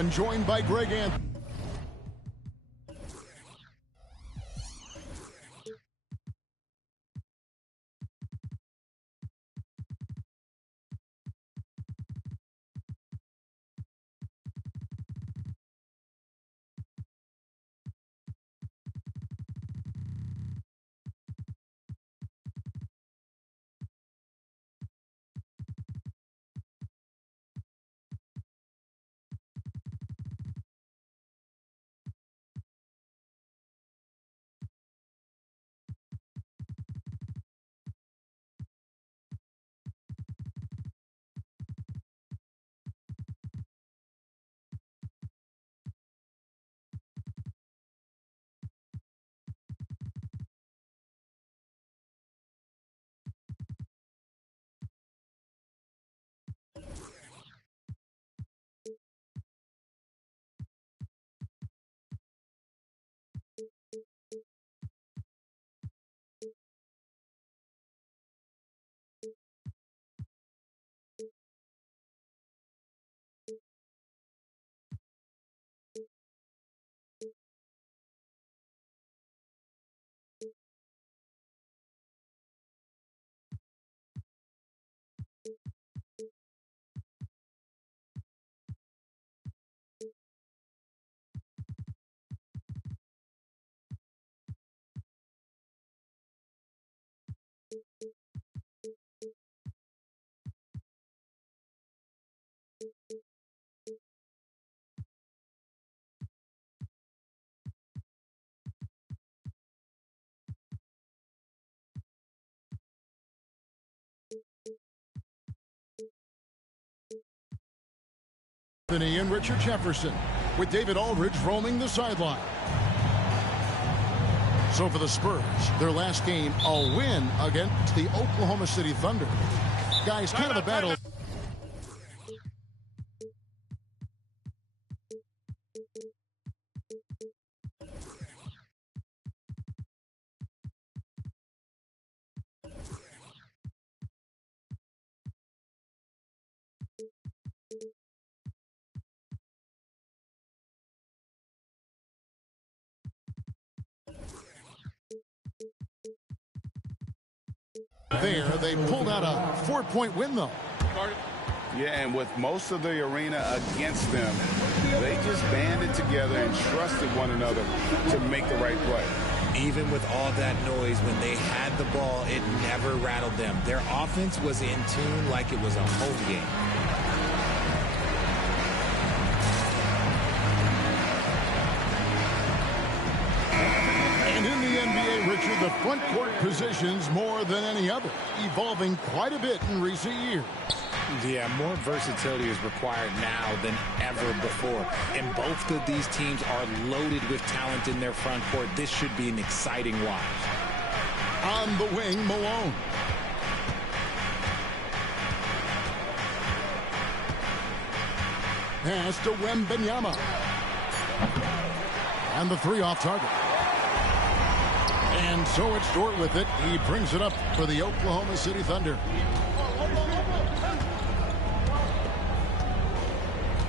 Allen, joined by Greg Anthony. And Richard Jefferson, with David Aldridge roaming the sideline. So for the Spurs, their last game, a win against the Oklahoma City Thunder. Guys, kind of a battle. There, they pulled out a 4-point win, though. Yeah, and with most of the arena against them, they just banded together and trusted one another to make the right play. Even with all that noise, when they had the ball, it never rattled them. Their offense was in tune like it was a home game. Richard, the front court positions more than any other, evolving quite a bit in recent years. Yeah, more versatility is required now than ever before. And both of these teams are loaded with talent in their front court. This should be an exciting watch. On the wing, Malone. Pass to Wembanyama. And the three off target. And so it's Dort with it. He brings it up for the Oklahoma City Thunder.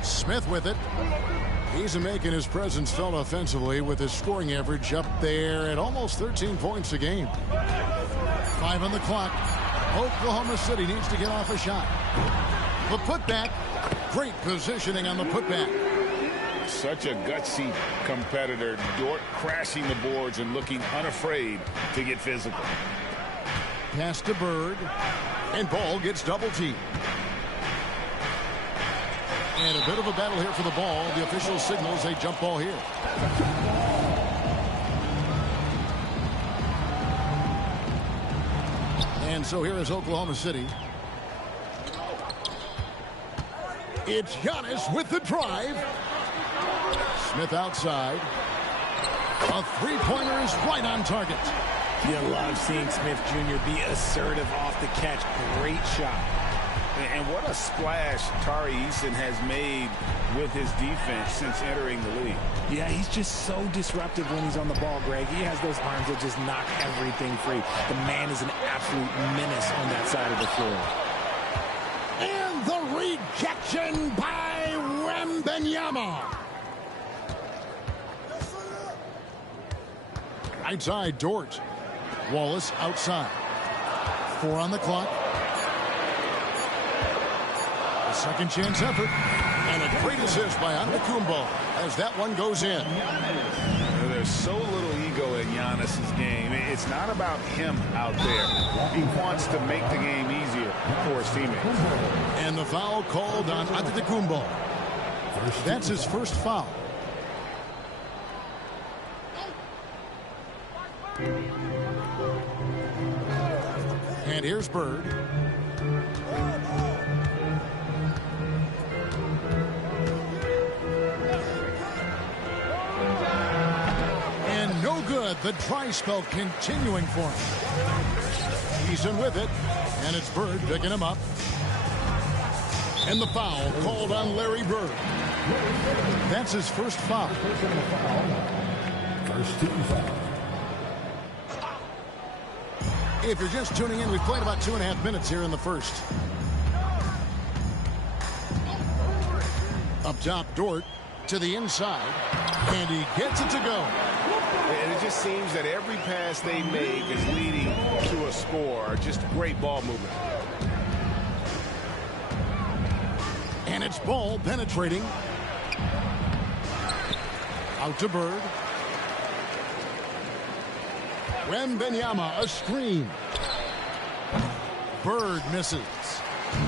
Smith with it. He's making his presence felt offensively with his scoring average up there at almost 13 points a game. 5 on the clock. Oklahoma City needs to get off a shot. The putback. Great positioning on the putback. Such a gutsy competitor. Dort crashing the boards and looking unafraid to get physical. Pass to Bird. And Ball gets double-teamed. And a bit of a battle here for the ball. The official signals a jump ball here. And so here is Oklahoma City. It's Giannis with the drive. Smith outside. A three-pointer is right on target. You love seeing Smith Jr. be assertive off the catch. Great shot. And what a splash Tari Eason has made with his defense since entering the league. Yeah, he's just so disruptive when he's on the ball, Greg. He has those arms that just knock everything free. The man is an absolute menace on that side of the floor. And the rejection by Wembanyama. Wembanyama. Right side, Dort. Wallace outside. 4 on the clock. A second chance effort. And a great assist by Antetokounmpo as that one goes in. There's so little ego in Giannis's game. It's not about him out there. He wants to make the game easier for his teammates. And the foul called on Antetokounmpo. That's his first foul. And here's Bird. And no good. The dry spell continuing for him. He's in with it. And it's Bird picking him up. And the foul called on Larry Bird. That's his first foul. First team foul. If you're just tuning in, we've played about 2.5 minutes here in the first. Up top, Dort to the inside, and he gets it to go. And it just seems that every pass they make is leading to a score. Just great ball movement. And it's Ball penetrating. Out to Bird. Wembanyama, a screen. Bird misses.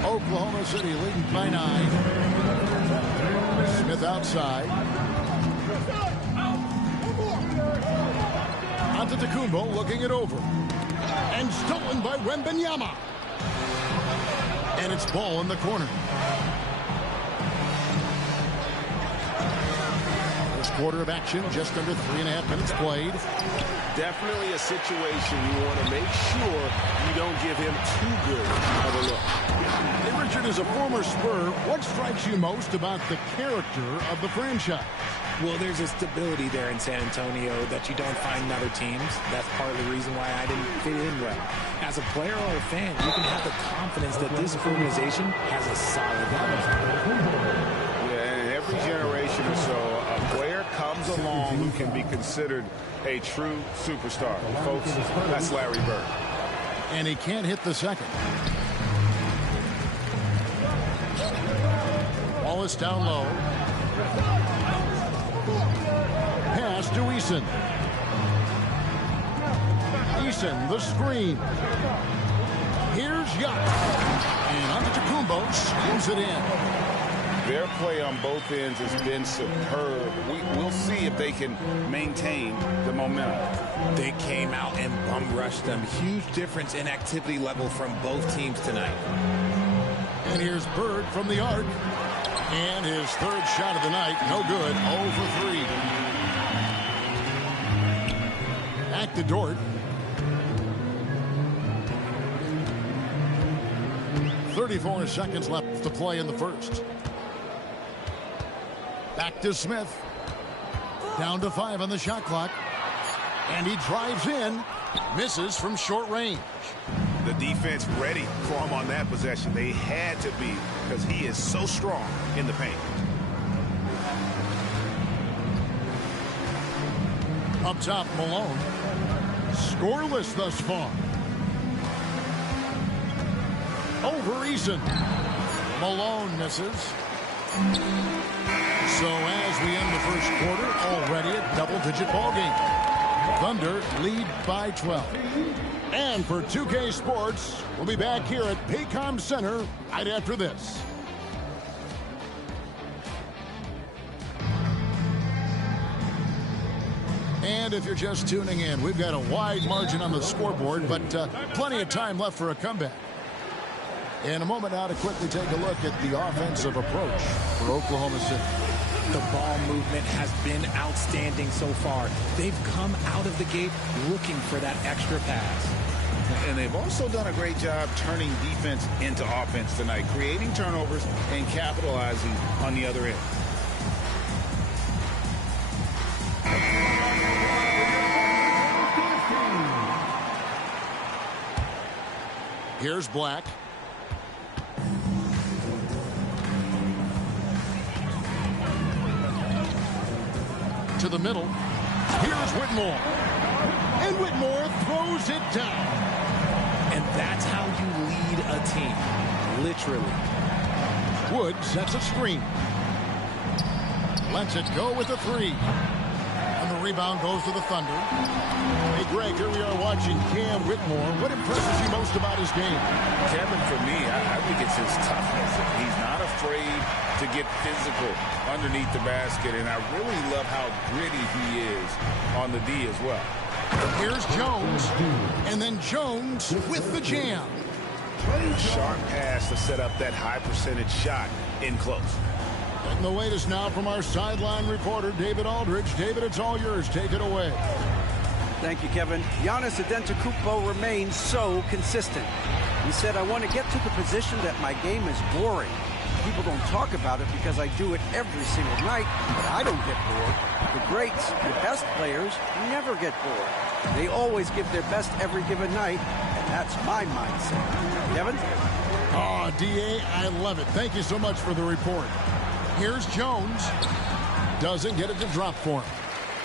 Oklahoma City leading by 9. Smith outside. Antetokounmpo looking it over. And stolen by Wembanyama. And it's Ball in the corner. First quarter of action, just under 3.5 minutes played. Definitely a situation you want to make sure you don't give him too good of a look. Hey, Richard, as a former Spur, what strikes you most about the character of the franchise? Well, there's a stability there in San Antonio that you don't find in other teams. That's part of the reason why I didn't fit in well. As a player or a fan, you can have the confidence that this organization has a solid lineup. Yeah, and every generation or so, a player comes along who can be considered a true superstar. Folks, that's Larry Bird. And he can't hit the second. Wallace down low. Pass to Eason. Eason, the screen. Here's Yacht. And Antetokounmpo screws it in. Their play on both ends has been superb. We'll see if they can maintain the momentum. They came out and bum rushed them. Huge difference in activity level from both teams tonight. And here's Bird from the arc. And his third shot of the night, no good, 0 for 3. Back to Dort. 34 seconds left to play in the first. Back to Smith. Down to 5 on the shot clock. And he drives in. Misses from short range. The defense ready for him on that possession. They had to be because he is so strong in the paint. Up top, Malone. Scoreless thus far. Over Eason. Malone misses. So as we end the first quarter, already a double-digit ball game. Thunder lead by 12. And for 2K Sports, we'll be back here at Paycom Center right after this. And if you're just tuning in, we've got a wide margin on the scoreboard, but plenty of time left for a comeback. In a moment now to quickly take a look at the offensive approach for Oklahoma City. The ball movement has been outstanding so far. They've come out of the gate looking for that extra pass. And they've also done a great job turning defense into offense tonight, creating turnovers and capitalizing on the other end. Here's Black. To the middle. Here's Whitmore. And Whitmore throws it down. And that's how you lead a team. Literally. Wood sets a screen. Lets it go with the three. And the rebound goes to the Thunder. Hey, Greg, here we are watching Cam Whitmore. What impresses you most about his game? Kevin, for me, I think it's his toughness. He's not afraid to get physical underneath the basket, and I really love how gritty he is on the D as well. Here's Jones, and then Jones with the jam. Sharp pass to set up that high percentage shot in close. And the latest now from our sideline reporter, David Aldridge. David, it's all yours. Take it away. Thank you, Kevin. Giannis Antetokounmpo remains so consistent. He said, I want to get to the position that my game is boring. People don't talk about it because I do it every single night, but I don't get bored. The greats, the best players, never get bored. They always give their best every given night, and that's my mindset. Kevin? Oh, D.A., I love it. Thank you so much for the report. Here's Jones. Doesn't get it to drop for him.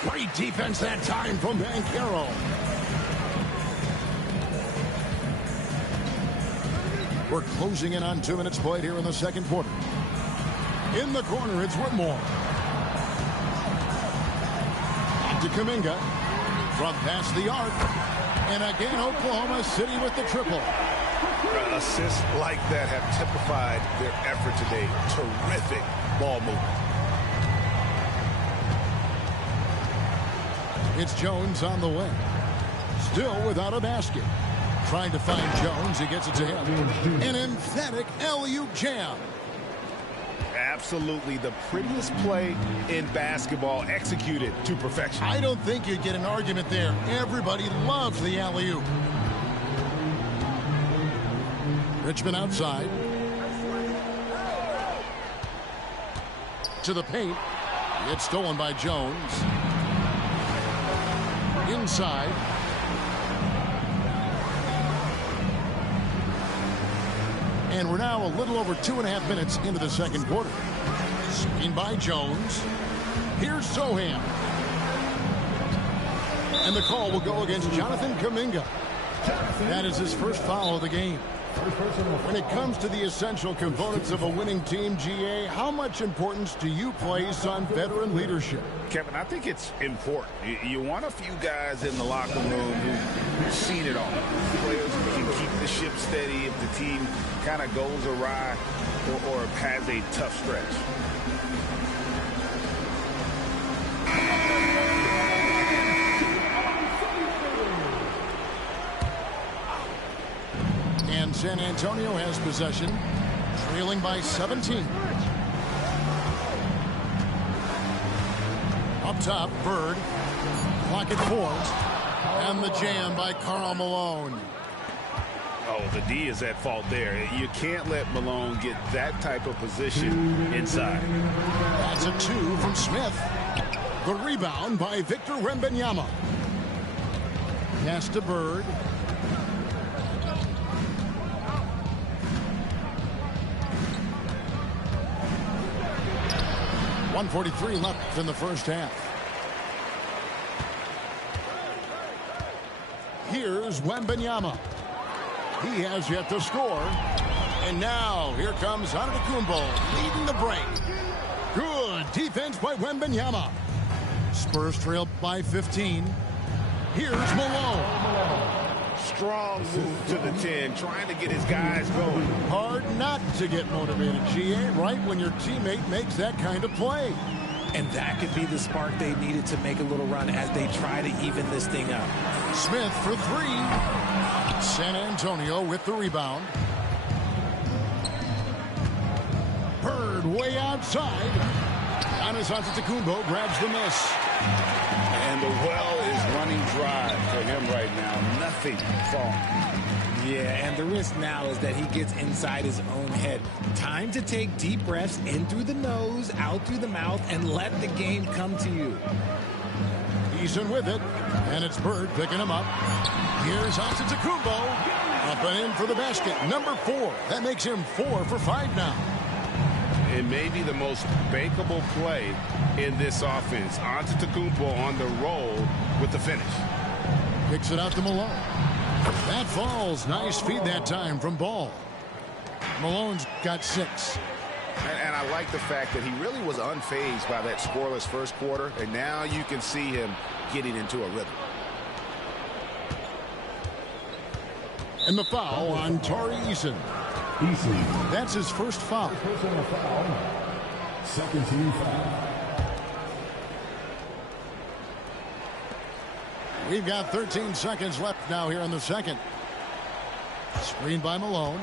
Great defense that time from Banchero. We're closing in on 2 minutes played here in the second quarter. In the corner, it's Whitmore. To Kuminga. From past the arc. And again, Oklahoma City with the triple. Assists like that have typified their effort today. Terrific ball movement. It's Jones on the way. Still without a basket. Trying to find Jones. He gets it to him. An emphatic alley-oop jam. Absolutely the prettiest play in basketball, executed to perfection. I don't think you'd get an argument there. Everybody loves the alley-oop. Richmond outside. To the paint. It's stolen by Jones. Inside. And we're now a little over 2.5 minutes into the second quarter. Screen by Jones. Here's Sohan. And the call will go against Jonathan Kuminga. That is his first foul of the game. When it comes to the essential components of a winning team, GA, how much importance do you place on veteran leadership? Kevin, I think it's important. You want a few guys in the locker room who've seen it all. Players who can keep the ship steady if the team kind of goes awry or has a tough stretch. And San Antonio has possession, trailing by 17. Up top, Bird. Clock at 4. And the jam by Karl Malone. Oh, the D is at fault there. You can't let Malone get that type of position inside. That's a 2 from Smith. The rebound by Victor Wembanyama. Pass to Bird. .143 left in the first half. Here's Wembanyama. He has yet to score. And now here comes Antetokounmpo leading the break. Good defense by Wembanyama. Spurs trail by 15. Here's Malone. Strong move to the 10, trying to get his guys going. Hard not to get motivated, GA, right when your teammate makes that kind of play. And that could be the spark they needed to make a little run as they try to even this thing up. Smith for 3. San Antonio with the rebound. Bird way outside. Giannis Antetokounmpo grabs the miss. And the well is running dry for him right now. Nothing falling. Yeah, and the risk now is that he gets inside his own head. Time to take deep breaths in through the nose, out through the mouth, and let the game come to you. Eason with it, and it's Bird picking him up. Here's Antetokounmpo. Up and in for the basket. Number 4. That makes him 4 for 5 now. and maybe the most bankable play in this offense. Antetokounmpo on the roll with the finish. Kicks it out to Malone. That falls. Nice feed that time from Ball. Malone's got 6. And I like the fact that he really was unfazed by that scoreless first quarter, and now you can see him getting into a rhythm. And the foul on Tari Eason. That's his first foul. Second team foul. We've got 13 seconds left now here in the second. Screen by Malone.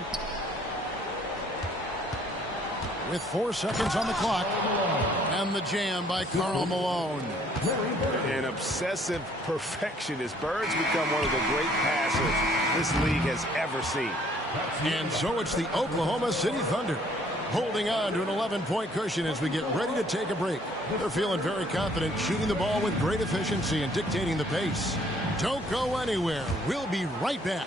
With 4 seconds on the clock. And the jam by Karl Malone. An obsessive perfectionist. Bird's become one of the great passers this league has ever seen. And so it's the Oklahoma City Thunder holding on to an 11-point cushion as we get ready to take a break. They're feeling very confident, shooting the ball with great efficiency and dictating the pace. Don't go anywhere. We'll be right back.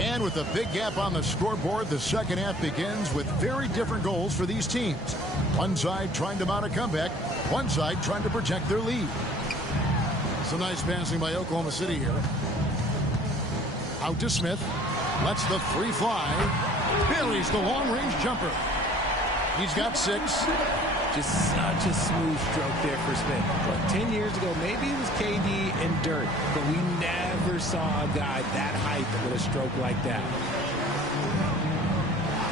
And with a big gap on the scoreboard, the second half begins with very different goals for these teams. One side trying to mount a comeback, one side trying to protect their lead. Some nice passing by Oklahoma City here. Out to Smith. Lets the 3 fly. Buries the long-range jumper. He's got 6. Just such a smooth stroke there for Smith. Look, 10 years ago, maybe it was KD and Dirk, but we never saw a guy that height with a stroke like that.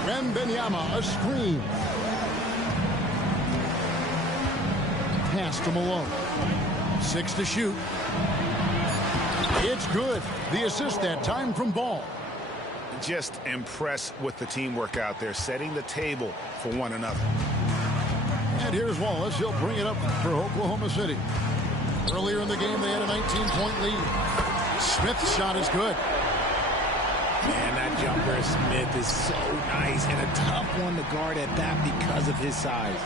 Wembanyama, a screen. Pass to Malone. 6 to shoot. It's good. The assist that time from Ball. Just impressed with the teamwork out there, setting the table for one another. And here's Wallace. He'll bring it up for Oklahoma City. Earlier in the game, they had a 19-point lead. Smith's shot is good. Man, that jumper of Smith is so nice and a tough one to guard at that because of his size.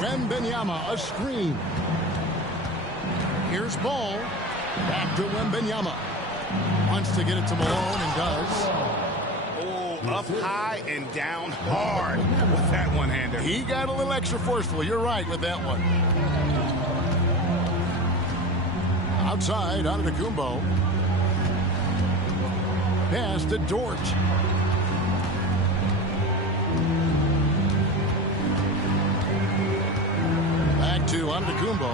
Wembanyama, a screen. Here's Ball. Back to Wembanyama. Wants to get it to Malone and does. Up high and down hard with that one-hander. He got a little extra forceful. You're right with that one. Outside, Antetokounmpo. Pass to Dort. Back to Antetokounmpo.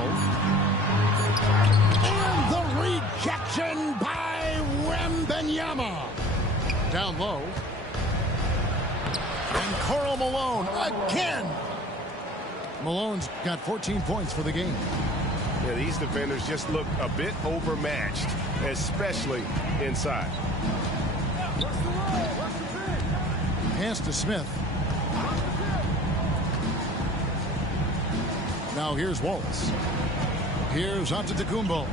And the rejection by Wembanyama. Down low. And Karl Malone again. Malone's got 14 points for the game. Yeah, these defenders just look a bit overmatched, especially inside. Pass to Smith. Now here's Wallace. Here's Antetokounmpo.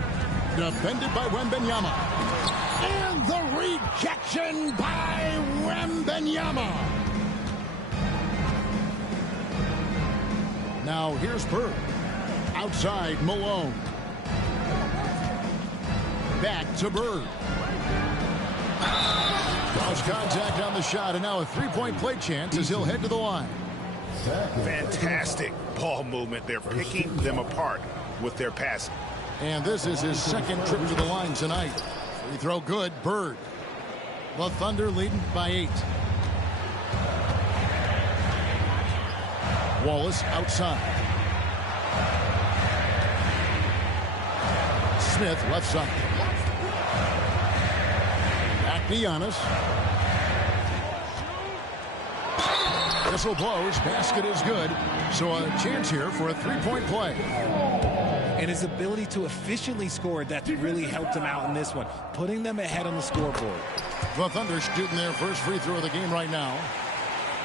Defended by Wembanyama. And the rejection by Wembanyama. Now here's Bird. Outside Malone. Back to Bird. Draws contact on the shot, and now a three-point play chance as he'll head to the line. Fantastic ball movement. They're picking them apart with their passing. And this is his second trip to the line tonight. Free throw good. Bird. The Thunder leading by 8. Wallace outside. Smith left side. Back to Giannis. Whistle blows. Basket is good. So a chance here for a three-point play. And his ability to efficiently score, that's really helped him out in this one, putting them ahead on the scoreboard. The Thunder shooting their first free throw of the game right now.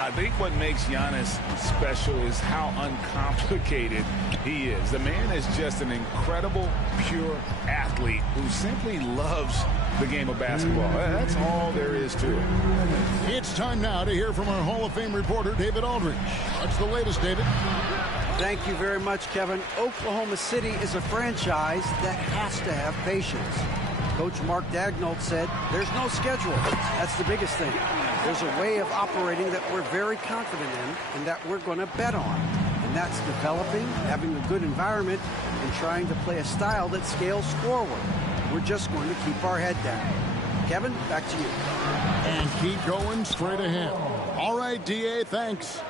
I think what makes Giannis special is how uncomplicated he is. The man is just an incredible, pure athlete who simply loves the game of basketball. That's all there is to it. It's time now to hear from our Hall of Fame reporter, David Aldridge. What's the latest, David? Thank you very much, Kevin. Oklahoma City is a franchise that has to have patience. Coach Mark Daigneault said there's no schedule. That's the biggest thing. There's a way of operating that we're very confident in and that we're going to bet on. And that's developing, having a good environment, and trying to play a style that scales forward. We're just going to keep our head down. Kevin, back to you. And keep going straight ahead. All right, D.A., thanks.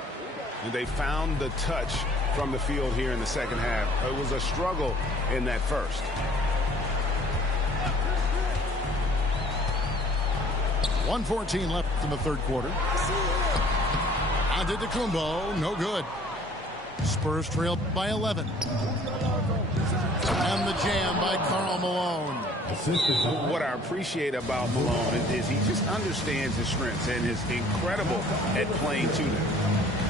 And they found the touch from the field here in the second half. It was a struggle in that first. .114 left in the third quarter. Antetokounmpo, no good. Spurs trail by 11. And the jam by Karl Malone. What I appreciate about Malone is he just understands his strengths and is incredible at playing to them.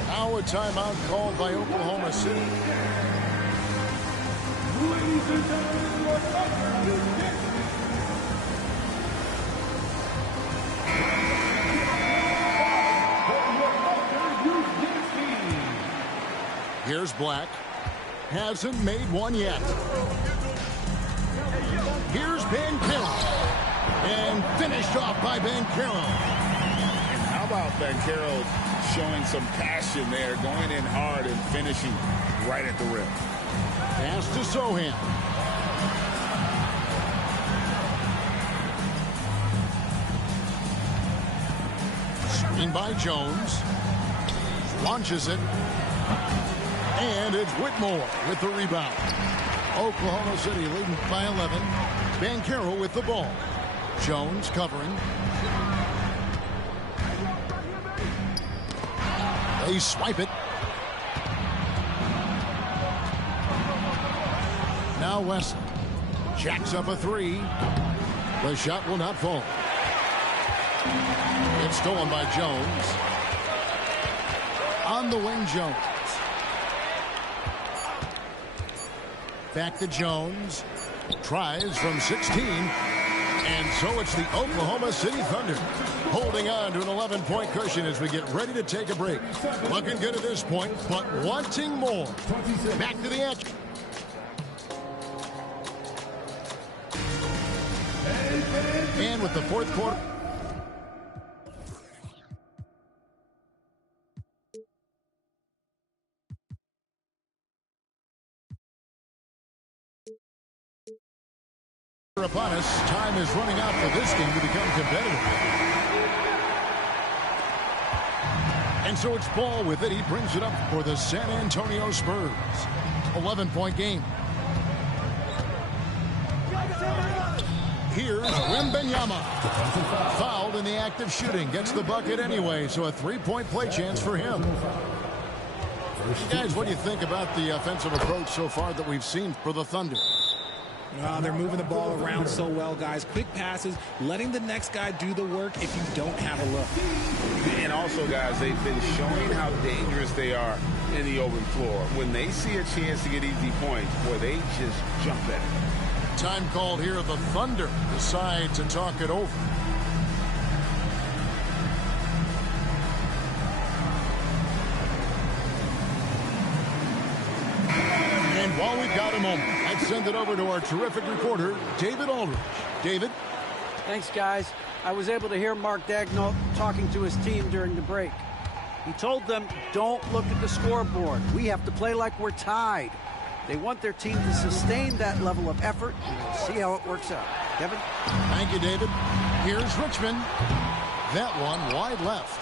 Now a timeout called by Oklahoma City. Ladies and gentlemen, your Thunder is next. Here's Black. Hasn't made one yet. Here's Banchero. And finished off by Banchero. And how about Banchero showing some passion there, going in hard and finishing right at the rim. Pass to Sohan. Screen by Jones. Launches it. And it's Whitmore with the rebound. Oklahoma City leading by 11. Banchero with the ball. Jones covering. They swipe it. Now Wesley jacks up a three. The shot will not fall. It's stolen by Jones. On the wing, Jones. Back to Jones. Tries from 16. And so it's the Oklahoma City Thunder holding on to an 11-point cushion as we get ready to take a break. Looking good at this point, but wanting more. Back to the action. And with the fourth quarter. Upon us, time is running out for this game to become competitive. And so it's Ball with it. He brings it up for the San Antonio Spurs. 11-point game. Here's Wembanyama. Fouled in the act of shooting. Gets the bucket anyway, so a three-point play chance for him. Guys, what do you think about the offensive approach so far that we've seen for the Thunder? They're moving the ball around so well, guys. Quick passes, letting the next guy do the work if you don't have a look. And also, guys, they've been showing how dangerous they are in the open floor. When they see a chance to get easy points, boy, they just jump at it. Time called here. The Thunder decide to talk it over. And while we've got a moment, I'd send it over to our terrific reporter, David Aldridge. David? Thanks, guys. I was able to hear Mark Daigneault talking to his team during the break. He told them, don't look at the scoreboard. We have to play like we're tied. They want their team to sustain that level of effort, and we'll see how it works out. Kevin? Thank you, David. Here's Richmond. That one wide left.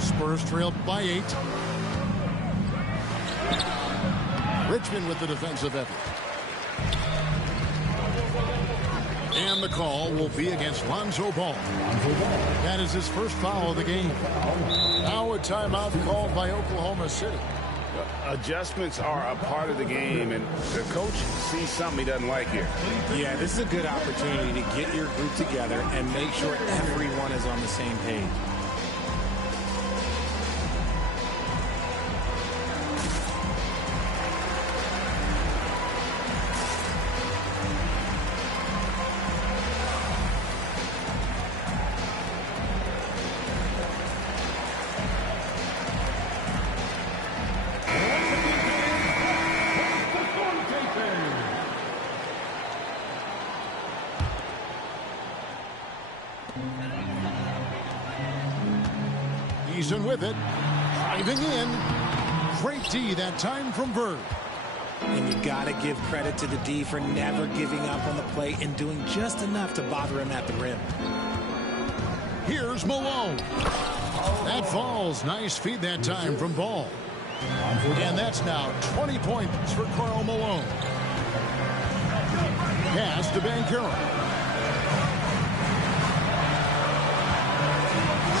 Spurs trailed by 8. Richmond with the defensive effort. And the call will be against Lonzo Ball. That is his first foul of the game. Now a timeout called by Oklahoma City. Adjustments are a part of the game, and the coach sees something he doesn't like here. Yeah, this is a good opportunity to get your group together and make sure everyone is on the same page. Dueson with it. Driving in. Great D that time from Bird. And you got to give credit to the D for never giving up on the play and doing just enough to bother him at the rim. Here's Malone. That falls. Nice feed that time from Ball. And that's now 20 points for Karl Malone. Pass to Banchero.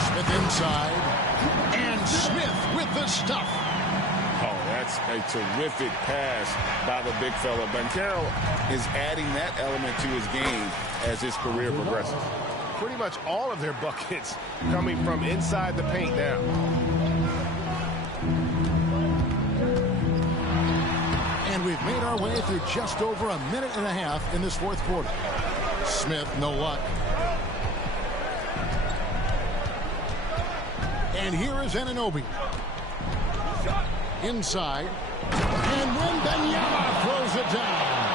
Smith inside. And Smith with the stuff. Oh, that's a terrific pass by the big fella. Banchero is adding that element to his game as his career progresses. Pretty much all of their buckets coming from inside the paint now. And we've made our way through just over a minute and a half in this fourth quarter. Smith, no luck. And here is Anunoby. Inside. And Wembanyama throws it down.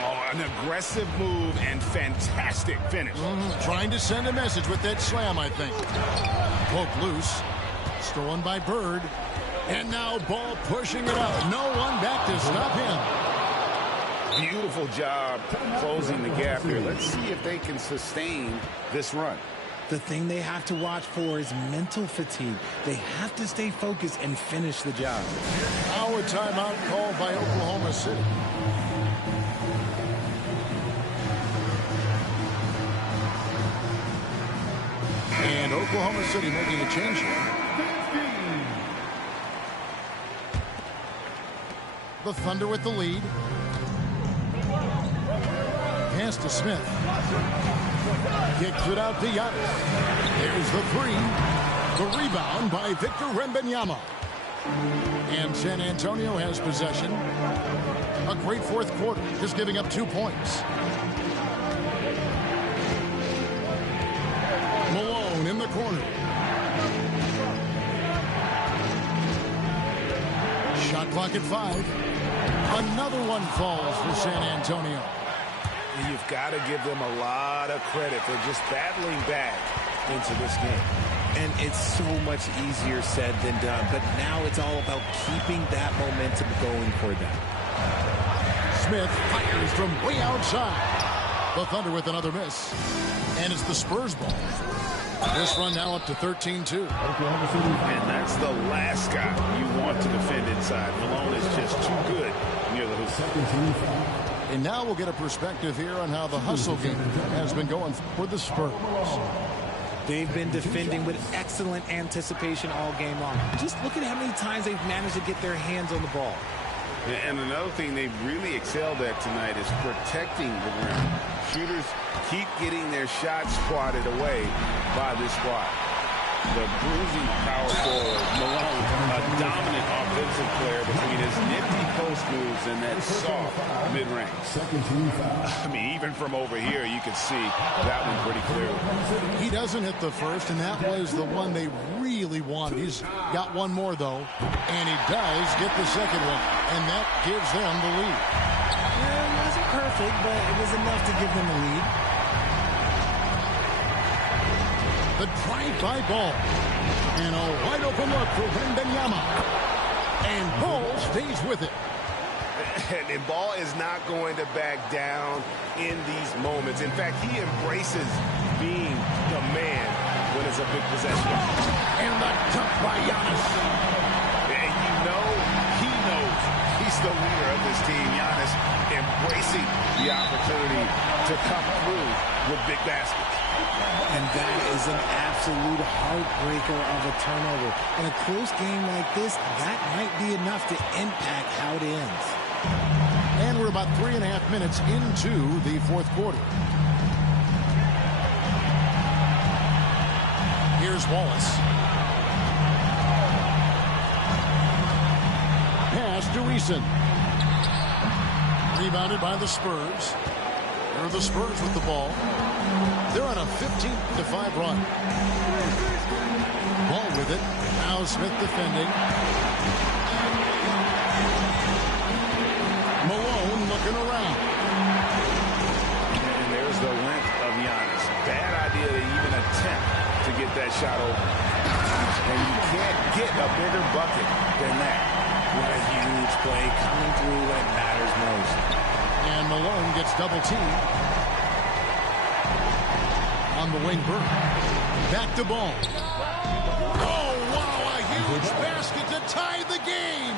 Oh, an aggressive move and fantastic finish. Trying to send a message with that slam, I think. Poke loose. Stolen by Bird. And now Ball pushing it out. No one back to stop him. Beautiful job closing the gap here. Let's see if they can sustain this run. The thing they have to watch for is mental fatigue. They have to stay focused and finish the job. Our timeout called by Oklahoma City. And Oklahoma City making a change here. The Thunder with the lead. Pass to Smith. Kicks it out to Giannis. There's the three. The rebound by Victor Wembanyama. And San Antonio has possession. A great fourth quarter, just giving up 2 points. Malone in the corner. Shot clock at 5. Another one falls for San Antonio. You've got to give them a lot of credit for just battling back into this game. And it's so much easier said than done. But now it's all about keeping that momentum going for them. Smith fires from way outside. The Thunder with another miss. And it's the Spurs ball. This run now up to 13-2. And that's the last guy you want to defend inside. Malone is just too good near the hoop. And now we'll get a perspective here on how the hustle game has been going for the Spurs. They've been defending with excellent anticipation all game long. Just look at how many times they've managed to get their hands on the ball. And another thing they've really excelled at tonight is protecting the rim. Shooters keep getting their shots swatted away by this squad. The bruising power forward, Malone, a dominant offensive player between his nifty post moves and that soft mid-range. I mean, even from over here, you can see that one pretty clearly. He doesn't hit the first, and that was the one they really wanted. He's got one more, though, and he does get the second one, and that gives them the lead. It wasn't perfect, but it was enough to give them the lead. The drive-by Ball. And a wide-open look for Wembanyama. And Ball stays with it. And Ball is not going to back down in these moments. In fact, he embraces being the man when it's a big possession. And the dunk by Giannis. And you know, he knows he's the leader of this team. Giannis embracing the opportunity to come through with big baskets. And that is an absolute heartbreaker of a turnover. In a close game like this, that might be enough to impact how it ends. And we're about 3.5 minutes into the fourth quarter. Here's Wallace. Pass to Eason. Rebounded by the Spurs. There are the Spurs with the ball. They're on a 15-5 run. Ball with it. Now Smith defending. Malone looking around. And there's the length of Giannis. Bad idea to even attempt to get that shot open. And you can't get a bigger bucket than that. What a huge play coming through when it matters most. And Malone gets double teamed. On the wing, Burke. Back to ball. Oh, wow, a huge basket to tie the game.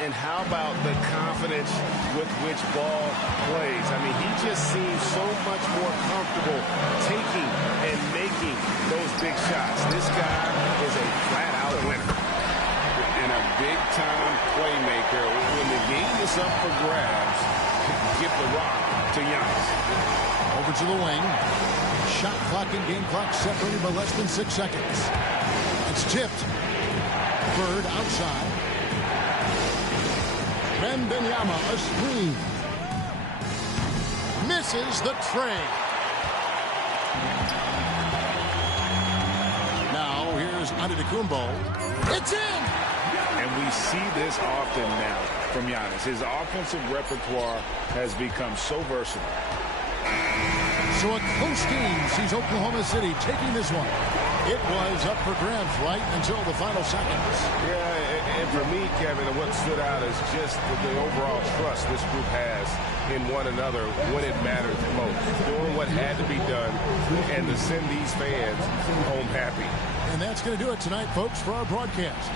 And how about the confidence with which Ball plays? I mean, he just seems so much more comfortable taking and making those big shots. This guy is a flat-out winner and a big-time playmaker. When the game is up for grabs, give the rock to Giannis. Over to the wing. Shot clock and game clock separated by less than 6 seconds. It's tipped. Bird outside. Wembanyama, a screen. Misses the tray. Now here's Antetokounmpo. It's in! And we see this often now from Giannis. His offensive repertoire has become so versatile. So a close game sees Oklahoma City taking this one. It was up for grabs right until the final seconds. Yeah, and for me, Kevin, what stood out is just the overall trust this group has in one another when it matters most. Doing what had to be done and to send these fans home happy. And that's going to do it tonight, folks, for our broadcast.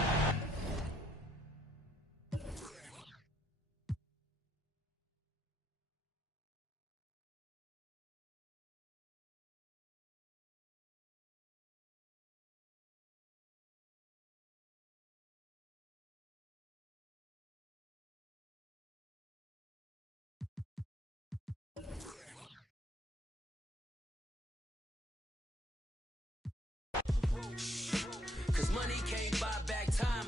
Cause money can't buy back time.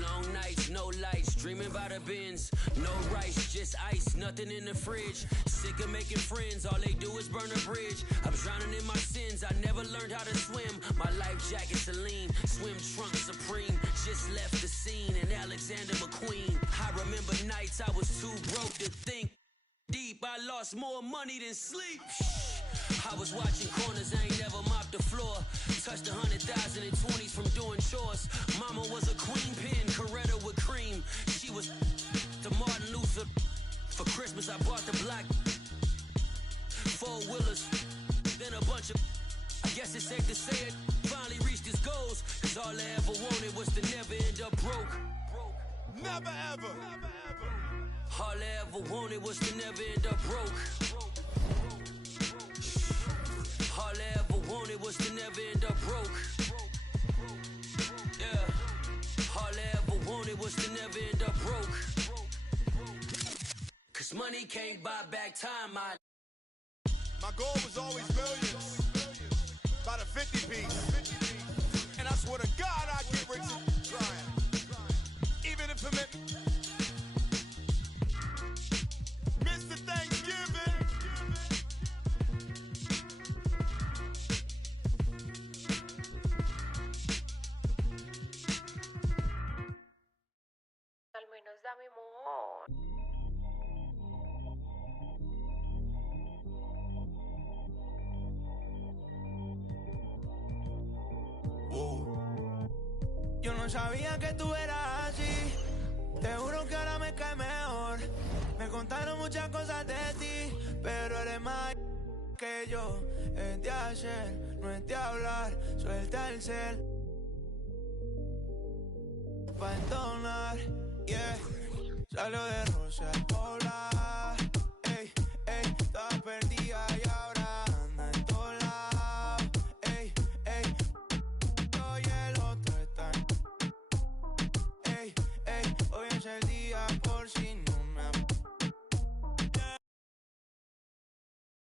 Long nights, no lights, dreaming about a Benz. No rice, just ice, nothing in the fridge. Sick of making friends, all they do is burn a bridge. I'm drowning in my sins, I never learned how to swim. My life jacket Celine, swim trunk Supreme. Just left the scene in Alexander McQueen. I remember nights I was too broke to think deep. I lost more money than sleep. I was watching corners, I ain't never mopped the floor. Touched 100,000 in 20s from doing chores. Mama was a queen pin, Coretta with cream. She was to Martin Luther. For Christmas I bought the black 4-wheelers. Then a bunch of, I guess it's safe to say it, finally reached his goals. Cause all I ever wanted was to never end up broke. Never ever. All I ever wanted was to never end up broke. All I ever wanted was to never end up broke. Yeah. All I ever wanted was to never end up broke. Cause money can't buy back time. My goal was always millions. About a 50 piece. And I swear to God I'd get rich trying. Even if it meant Mr. Thanksgiving. Al menos dame amor. Yo no sabía que tú eras así. Te juro que ahora me cae mejor. Me contaron muchas cosas de ti, pero eres más que yo. Es de hacer, no es de hablar. Suelta el cel pa' entonar, yeah. Salió de rosa